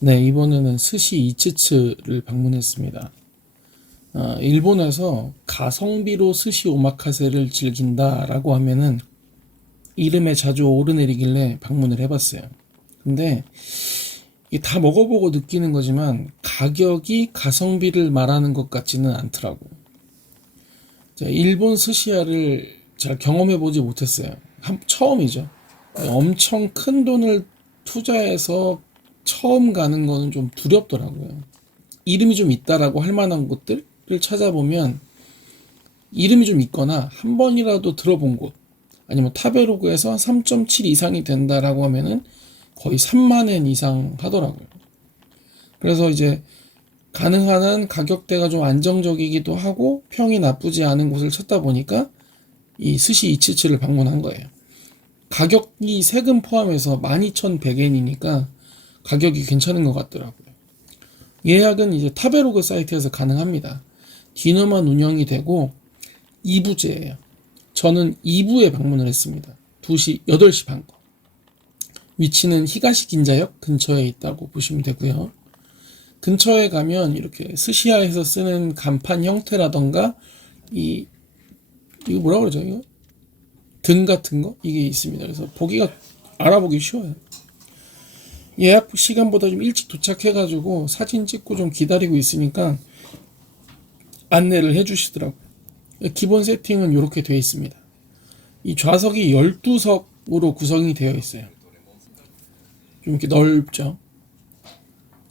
네, 이번에는 스시 이츠츠를 방문했습니다. 일본에서 가성비로 스시 오마카세를 즐긴다라고 하면은 이름에 자주 오르내리길래 방문을 해봤어요. 근데 이게 다 먹어보고 느끼는 거지만 가격이 가성비를 말하는 것 같지는 않더라고. 일본 스시야를 잘 경험해보지 못했어요. 처음이죠. 엄청 큰 돈을 투자해서 처음 가는 거는 좀 두렵더라고요. 이름이 좀 있다라고 할 만한 곳들을 찾아보면 이름이 좀 있거나 한 번이라도 들어본 곳, 아니면 타베로그에서 3.7 이상이 된다라고 하면은 거의 3만 엔 이상 하더라고요. 그래서 이제 가능한 한 가격대가 좀 안정적이기도 하고 평이 나쁘지 않은 곳을 찾다 보니까 이 스시 이츠츠를 방문한 거예요. 가격이 세금 포함해서 12,100엔이니까 가격이 괜찮은 것 같더라고요. 예약은 이제 타베로그 사이트에서 가능합니다. 디너만 운영이 되고 2부제예요. 저는 2부에 방문을 했습니다. 8시 반 거. 위치는 히가시 긴자역 근처에 있다고 보시면 되고요. 근처에 가면 이렇게 스시야에서 쓰는 간판 형태라던가 이거 뭐라 그러죠? 이거 등 같은 거 이게 있습니다. 그래서 보기가 알아보기 쉬워요. 예약 시간보다 좀 일찍 도착해가지고 사진 찍고 좀 기다리고 있으니까 안내를 해주시더라고요. 기본 세팅은 이렇게 되어 있습니다. 이 좌석이 12석으로 구성이 되어 있어요. 좀 이렇게 넓죠.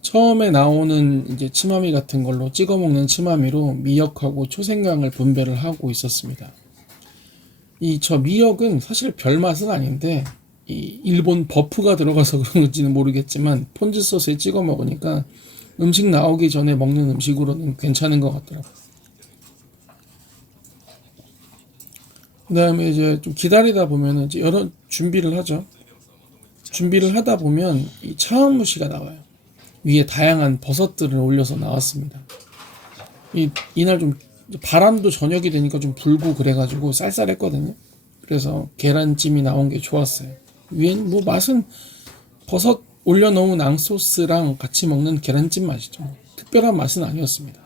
처음에 나오는 이제 치마미 같은 걸로 찍어 먹는 치마미로 미역하고 초생강을 분배를 하고 있었습니다. 저 미역은 사실 별 맛은 아닌데 이 일본 버프가 들어가서 그런지는 모르겠지만 폰즈 소스에 찍어 먹으니까 음식 나오기 전에 먹는 음식으로는 괜찮은 것 같더라고요. 그 다음에 이제 좀 기다리다 보면은 이제 여러 준비를 하죠. 준비를 하다 보면 이 차원무시가 나와요. 위에 다양한 버섯들을 올려서 나왔습니다. 이날 좀 바람도 저녁이 되니까 좀 불고 그래가지고 쌀쌀했거든요. 그래서 계란찜이 나온 게 좋았어요. 위엔 뭐 맛은 버섯 올려놓은 앙소스랑 같이 먹는 계란찜 맛이죠. 특별한 맛은 아니었습니다.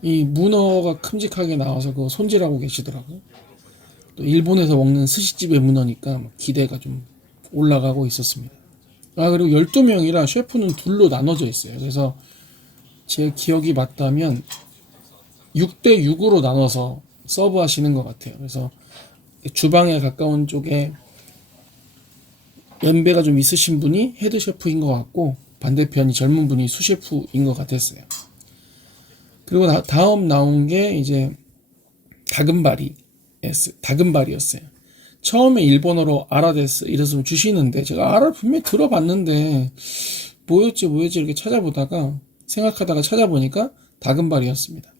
이 문어가 큼직하게 나와서 그거 손질하고 계시더라고요. 또 일본에서 먹는 스시집의 문어니까 기대가 좀 올라가고 있었습니다. 그리고 12명이라 셰프는 둘로 나눠져 있어요. 그래서 제 기억이 맞다면 6대 6으로 나눠서 서브 하시는 것 같아요. 그래서 주방에 가까운 쪽에 연배가 좀 있으신 분이 헤드 셰프인 것 같고 반대편이 젊은 분이 수셰프인 것 같았어요. 그리고 다음 나온 게 이제 다금바리였어요. 처음에 일본어로 아라데스 이랬으면 주시는데 제가 아라를 분명히 들어봤는데 뭐였지 이렇게 찾아보다가 생각하다가 찾아보니까 다금바리였습니다.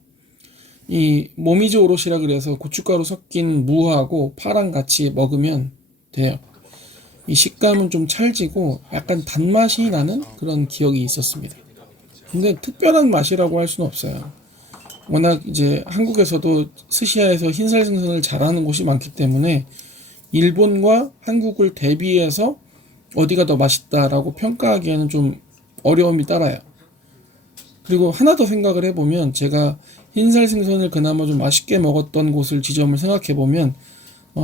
이 모미즈 오롯이라 그래서 고춧가루 섞인 무하고 파랑 같이 먹으면 돼요. 이 식감은 좀 찰지고 약간 단맛이 나는 그런 기억이 있었습니다. 근데 특별한 맛이라고 할 수는 없어요. 워낙 이제 한국에서도 스시야에서 흰살 생선을 잘하는 곳이 많기 때문에 일본과 한국을 대비해서 어디가 더 맛있다라고 평가하기에는 좀 어려움이 따라요. 그리고 하나 더 생각을 해보면 제가 흰살 생선을 그나마 좀 맛있게 먹었던 곳을 지점을 생각해보면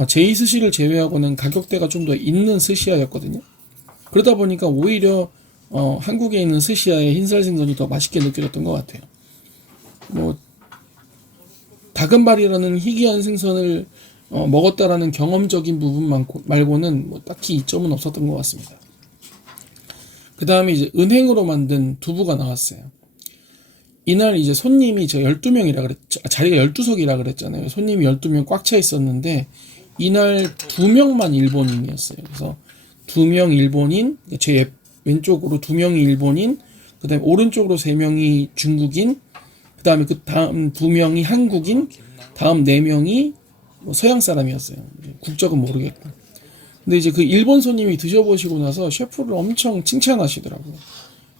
제이 스시를 제외하고는 가격대가 좀 더 있는 스시야였거든요. 그러다 보니까 오히려 한국에 있는 스시야의 흰살 생선이 더 맛있게 느껴졌던 것 같아요. 뭐 다금바리라는 희귀한 생선을 먹었다라는 경험적인 부분 말고는 뭐 딱히 이점은 없었던 것 같습니다. 그 다음에 이제 은행으로 만든 두부가 나왔어요. 이날 이제 손님이 제가 12명이라 그랬죠. 자리가 12석이라 그랬잖아요. 손님이 12명 꽉 차 있었는데 이날 2명만 일본인이었어요. 그래서 2명 일본인, 제 왼쪽으로 2명이 일본인, 그 다음에 오른쪽으로 3명이 중국인, 그 다음에 그 다음 2명이 한국인, 다음 4명이 서양 사람이었어요. 국적은 모르겠고. 근데 이제 그 일본 손님이 드셔보시고 나서 셰프를 엄청 칭찬하시더라고요.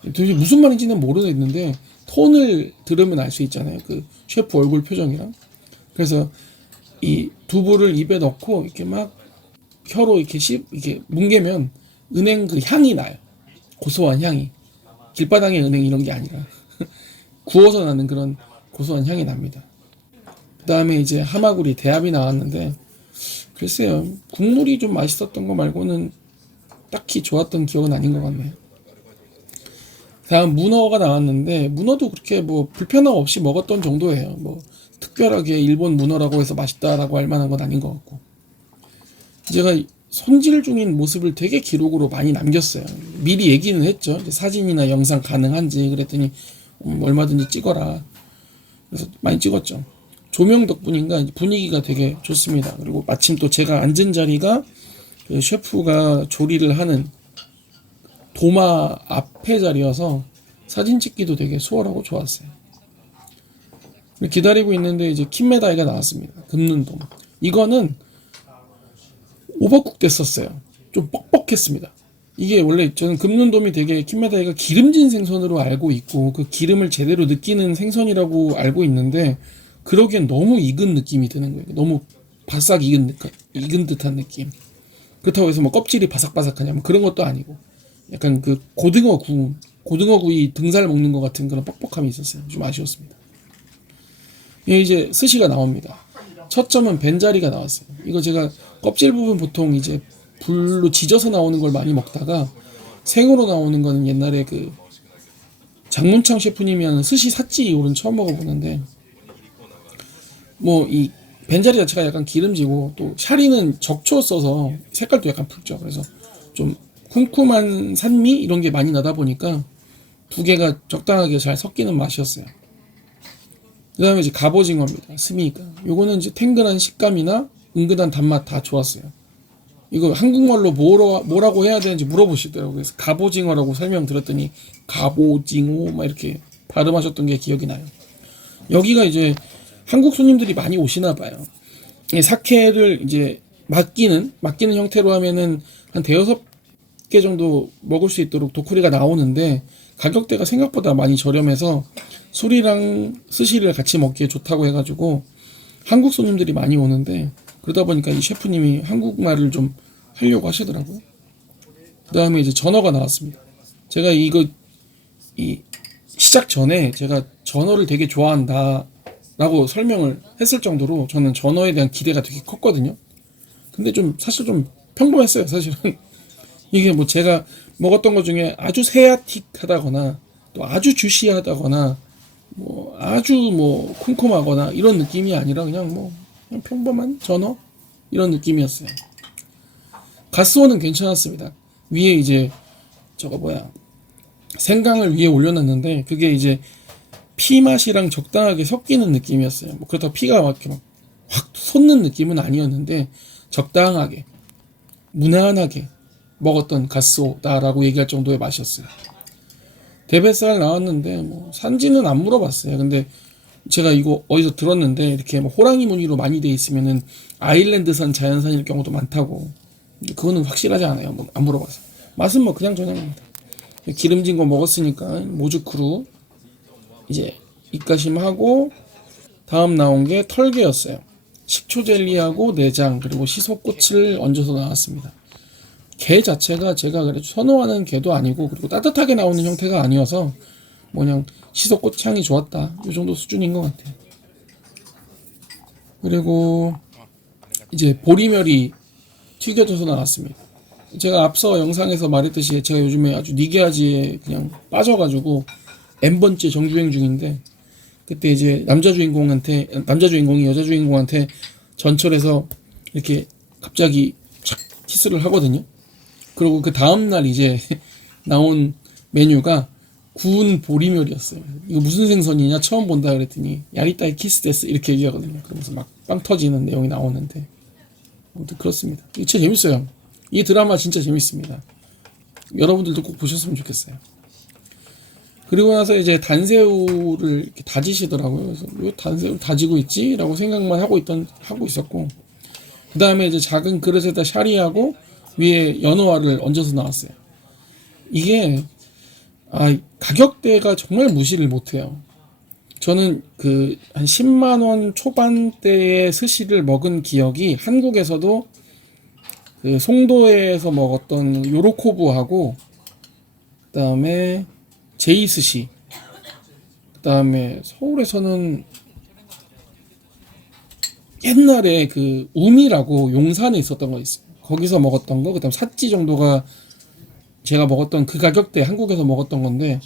도대체 무슨 말인지는 모르겠는데 톤을 들으면 알 수 있잖아요. 그 셰프 얼굴 표정이랑. 그래서 이 두부를 입에 넣고 이렇게 막 혀로 이렇게 뭉개면 은행 그 향이 나요. 고소한 향이. 길바닥의 은행 이런 게 아니라 구워서 나는 그런 고소한 향이 납니다. 그 다음에 이제 하마구리 대합이 나왔는데 글쎄요, 국물이 좀 맛있었던 거 말고는 딱히 좋았던 기억은 아닌 것 같네요. 다음 문어가 나왔는데 문어도 그렇게 뭐 불편함 없이 먹었던 정도예요. 뭐 특별하게 일본 문어라고 해서 맛있다라고 할 만한 건 아닌 것 같고, 제가 손질 중인 모습을 되게 기록으로 많이 남겼어요. 미리 얘기는 했죠. 이제 사진이나 영상 가능한지 그랬더니 얼마든지 찍어라. 그래서 많이 찍었죠. 조명 덕분인가 분위기가 되게 좋습니다. 그리고 마침 또 제가 앉은 자리가 그 셰프가 조리를 하는 도마 앞에 자리여서 사진 찍기도 되게 수월하고 좋았어요. 기다리고 있는데 이제 킨메다이가 나왔습니다. 금눈돔. 이거는 오버쿡 됐었어요. 좀 뻑뻑했습니다. 이게 원래 저는 금눈돔이 되게 킨메다이가 기름진 생선으로 알고 있고 그 기름을 제대로 느끼는 생선이라고 알고 있는데 그러기엔 너무 익은 느낌이 드는 거예요. 너무 바싹 익은 듯한 느낌. 그렇다고 해서 뭐 껍질이 바삭바삭하냐 뭐 그런 것도 아니고 약간 그 고등어 구이 등살 먹는 것 같은 그런 뻑뻑함이 있었어요. 좀 아쉬웠습니다. 이제 스시가 나옵니다. 첫 점은 벤자리가 나왔어요. 이거 제가 껍질 부분 보통 이제 불로 지져서 나오는 걸 많이 먹다가 생으로 나오는 거는 옛날에 그 장문창 셰프님이 하는 스시 삿지 이후로는 처음 먹어보는데, 뭐 이 벤자리 자체가 약간 기름지고 또 샤리는 적초 써서 색깔도 약간 붉죠. 그래서 좀 쿰쿰한 산미 이런 게 많이 나다 보니까 두 개가 적당하게 잘 섞이는 맛이었어요. 그 다음에 이제 갑오징어입니다. 스미가. 요거는 이제 탱글한 식감이나 은근한 단맛 다 좋았어요. 이거 한국말로 뭐라고 해야 되는지 물어보시더라고요. 그래서 갑오징어라고 설명드렸더니 갑오징어 막 이렇게 발음하셨던 게 기억이 나요. 여기가 이제 한국 손님들이 많이 오시나 봐요. 사케를 이제 맡기는 형태로 하면은 한 대여섯 개 정도 먹을 수 있도록 도쿠리가 나오는데 가격대가 생각보다 많이 저렴해서 술이랑 스시를 같이 먹기에 좋다고 해가지고 한국 손님들이 많이 오는데, 그러다 보니까 이 셰프님이 한국말을 좀 하려고 하시더라고요. 그 다음에 이제 전어가 나왔습니다. 제가 이 시작 전에 제가 전어를 되게 좋아한다 라고 설명을 했을 정도로 저는 전어에 대한 기대가 되게 컸거든요. 근데 사실 좀 평범했어요, 사실은. 이게 뭐 제가 먹었던 것 중에 아주 세아틱하다거나 또 아주 주시하다거나 뭐 아주 뭐 쿰쿰하거나 이런 느낌이 아니라 그냥 평범한 전어 이런 느낌이었어요. 가스오는 괜찮았습니다. 위에 이제 생강을 위에 올려놨는데 그게 이제 피 맛이랑 적당하게 섞이는 느낌이었어요. 뭐 그렇다고 피가 막 이렇게 확 솟는 느낌은 아니었는데 적당하게 무난하게 먹었던 가스오다라고 얘기할 정도의 맛이었어요. 대뱃살 나왔는데 뭐 산지는 안 물어봤어요. 근데 제가 이거 어디서 들었는데 이렇게 뭐 호랑이 무늬로 많이 돼 있으면은 아일랜드산 자연산일 경우도 많다고. 그거는 확실하지 않아요. 뭐 안 물어봤어요. 맛은 뭐 그냥 저냥입니다. 기름진 거 먹었으니까 모주쿠루 이제 입가심하고, 다음 나온 게 털개였어요. 식초 젤리하고 내장 그리고 시소꽃을 얹어서 나왔습니다. 게 자체가 제가 그래도 선호하는 게도 아니고 그리고 따뜻하게 나오는 형태가 아니어서 그냥 시소꽃 향이 좋았다 이 정도 수준인 것 같아요. 그리고 이제 보리멸이 튀겨져서 나왔습니다. 제가 앞서 영상에서 말했듯이 제가 요즘에 아주 니게아지에 그냥 빠져가지고 N번째 정주행 중인데, 그때 이제 남자 주인공이 여자 주인공한테 전철에서 이렇게 갑자기 착 키스를 하거든요. 그리고 그 다음날 이제 나온 메뉴가 구운 보리멸이었어요. 이거 무슨 생선이냐 처음 본다 그랬더니 야리따이 키스 데스 이렇게 얘기하거든요. 그러면서 막 빵 터지는 내용이 나오는데 아무튼 그렇습니다. 이게 진짜 재밌어요. 이 드라마 진짜 재밌습니다. 여러분들도 꼭 보셨으면 좋겠어요. 그리고 나서 이제 단새우를 이렇게 다지시더라고요. 그래서 왜 단새우를 다지고 있지? 라고 생각만 하고 있었고, 그 다음에 이제 작은 그릇에다 샤리하고 위에 연어알을 얹어서 나왔어요. 이게 가격대가 정말 무시를 못해요. 저는 한 10만원 초반대의 스시를 먹은 기억이 한국에서도 송도에서 먹었던 요로코부하고, 그 다음에 제이스시, 그다음에 서울에서는 옛날에 그 우미라고 용산에 있었던 거 있어요. 거기서 먹었던 거, 그다음 삿지 정도가 제가 먹었던 그 가격대 한국에서 먹었던 건데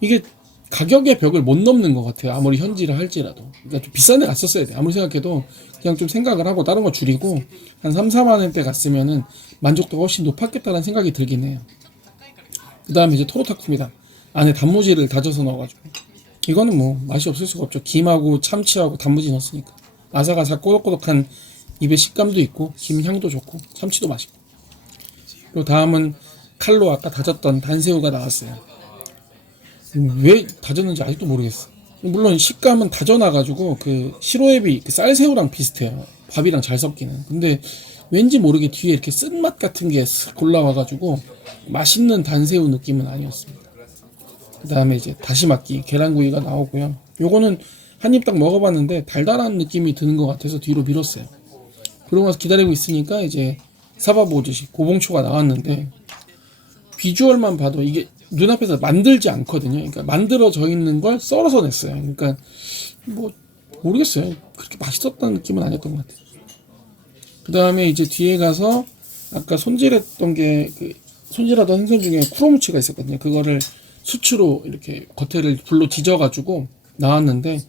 이게 가격의 벽을 못 넘는 것 같아요. 아무리 현지를 할지라도. 그러니까 좀 비싼 데 갔었어야 돼. 아무리 생각해도 그냥 좀 생각을 하고 다른 거 줄이고 한 3, 4만 원대 갔으면은 만족도가 훨씬 높았겠다는 생각이 들긴 해요. 그 다음에 이제 토로타쿠입니다. 안에 단무지를 다져서 넣어가지고. 이거는 뭐 맛이 없을 수가 없죠. 김하고 참치하고 단무지 넣었으니까. 아삭아삭 꼬독꼬독한 입의 식감도 있고 김 향도 좋고 참치도 맛있고. 그리고 다음은 칼로 아까 다졌던 단새우가 나왔어요. 왜 다졌는지 아직도 모르겠어. 물론 식감은 다져놔가지고 그 시로에비 그 쌀새우랑 비슷해요. 밥이랑 잘 섞이는. 근데 왠지 모르게 뒤에 이렇게 쓴맛 같은 게 쓱 올라와가지고 맛있는 단새우 느낌은 아니었습니다. 그 다음에 이제 다시마끼 계란구이가 나오고요. 요거는 한 입 딱 먹어봤는데 달달한 느낌이 드는 것 같아서 뒤로 밀었어요. 그러고 나서 기다리고 있으니까 이제 사바보듯이 고봉초가 나왔는데 비주얼만 봐도 이게 눈앞에서 만들지 않거든요. 그러니까 만들어져 있는 걸 썰어서 냈어요. 그러니까 뭐 모르겠어요. 그렇게 맛있었다는 느낌은 아니었던 것 같아요. 그 다음에 이제 뒤에 가서 아까 손질했던 게 그 손질하던 생선 중에 쿠로무치가 있었거든요. 그거를 수추로 이렇게 겉에를 불로 지져가지고 나왔는데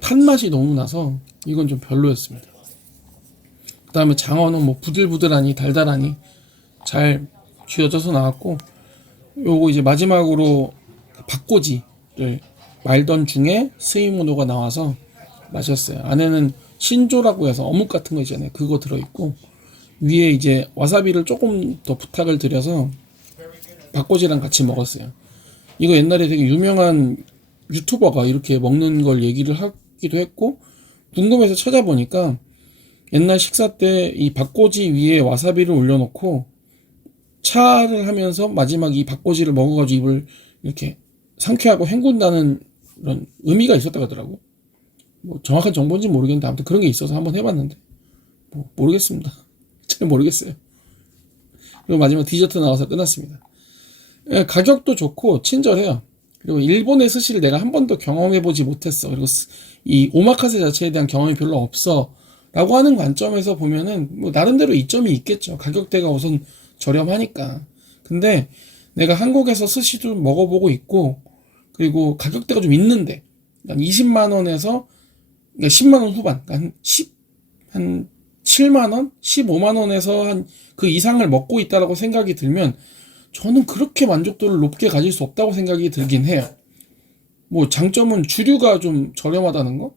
탄 맛이 너무 나서 이건 좀 별로였습니다. 그 다음에 장어는 뭐 부들부들하니 달달하니 잘 쥐어져서 나왔고 요거 이제 마지막으로 박꼬지를 말던 중에 스이모노가 나와서 마셨어요. 안에는 신조라고 해서 어묵 같은 거 있잖아요. 그거 들어있고 위에 이제 와사비를 조금 더 부탁을 드려서 박꼬지랑 같이 먹었어요. 이거 옛날에 되게 유명한 유튜버가 이렇게 먹는 걸 얘기를 하기도 했고 궁금해서 찾아보니까 옛날 식사 때 이 박꼬지 위에 와사비를 올려놓고 차를 하면서 마지막 이 박꼬지를 먹어가지고 입을 이렇게 상쾌하고 헹군다는 그런 의미가 있었다고 하더라고. 뭐 정확한 정보인지 모르겠는데 아무튼 그런 게 있어서 한번 해봤는데 뭐 모르겠습니다. 잘 모르겠어요. 그리고 마지막 디저트 나와서 끝났습니다. 예, 가격도 좋고 친절해요. 그리고 일본의 스시를 내가 한 번도 경험해보지 못했어. 그리고 이 오마카세 자체에 대한 경험이 별로 없어. 라고 하는 관점에서 보면은 뭐 나름대로 이점이 있겠죠. 가격대가 우선 저렴하니까. 근데 내가 한국에서 스시도 먹어보고 있고 그리고 가격대가 좀 있는데 한 20만 원에서 그러니까 10만 원 후반, 그러니까 한 7만 원, 15만 원에서 한 그 이상을 먹고 있다라고 생각이 들면 저는 그렇게 만족도를 높게 가질 수 없다고 생각이 들긴 해요. 뭐 장점은 주류가 좀 저렴하다는 거,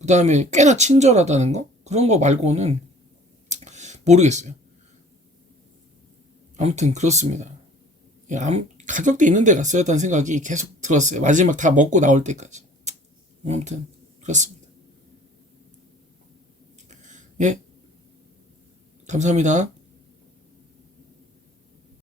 그 다음에 꽤나 친절하다는 거, 그런 거 말고는 모르겠어요. 아무튼 그렇습니다. 예, 가격대 있는 데 갔어야 했다는 생각이 계속 들었어요. 마지막 다 먹고 나올 때까지. 아무튼 그렇습니다. 예, 감사합니다.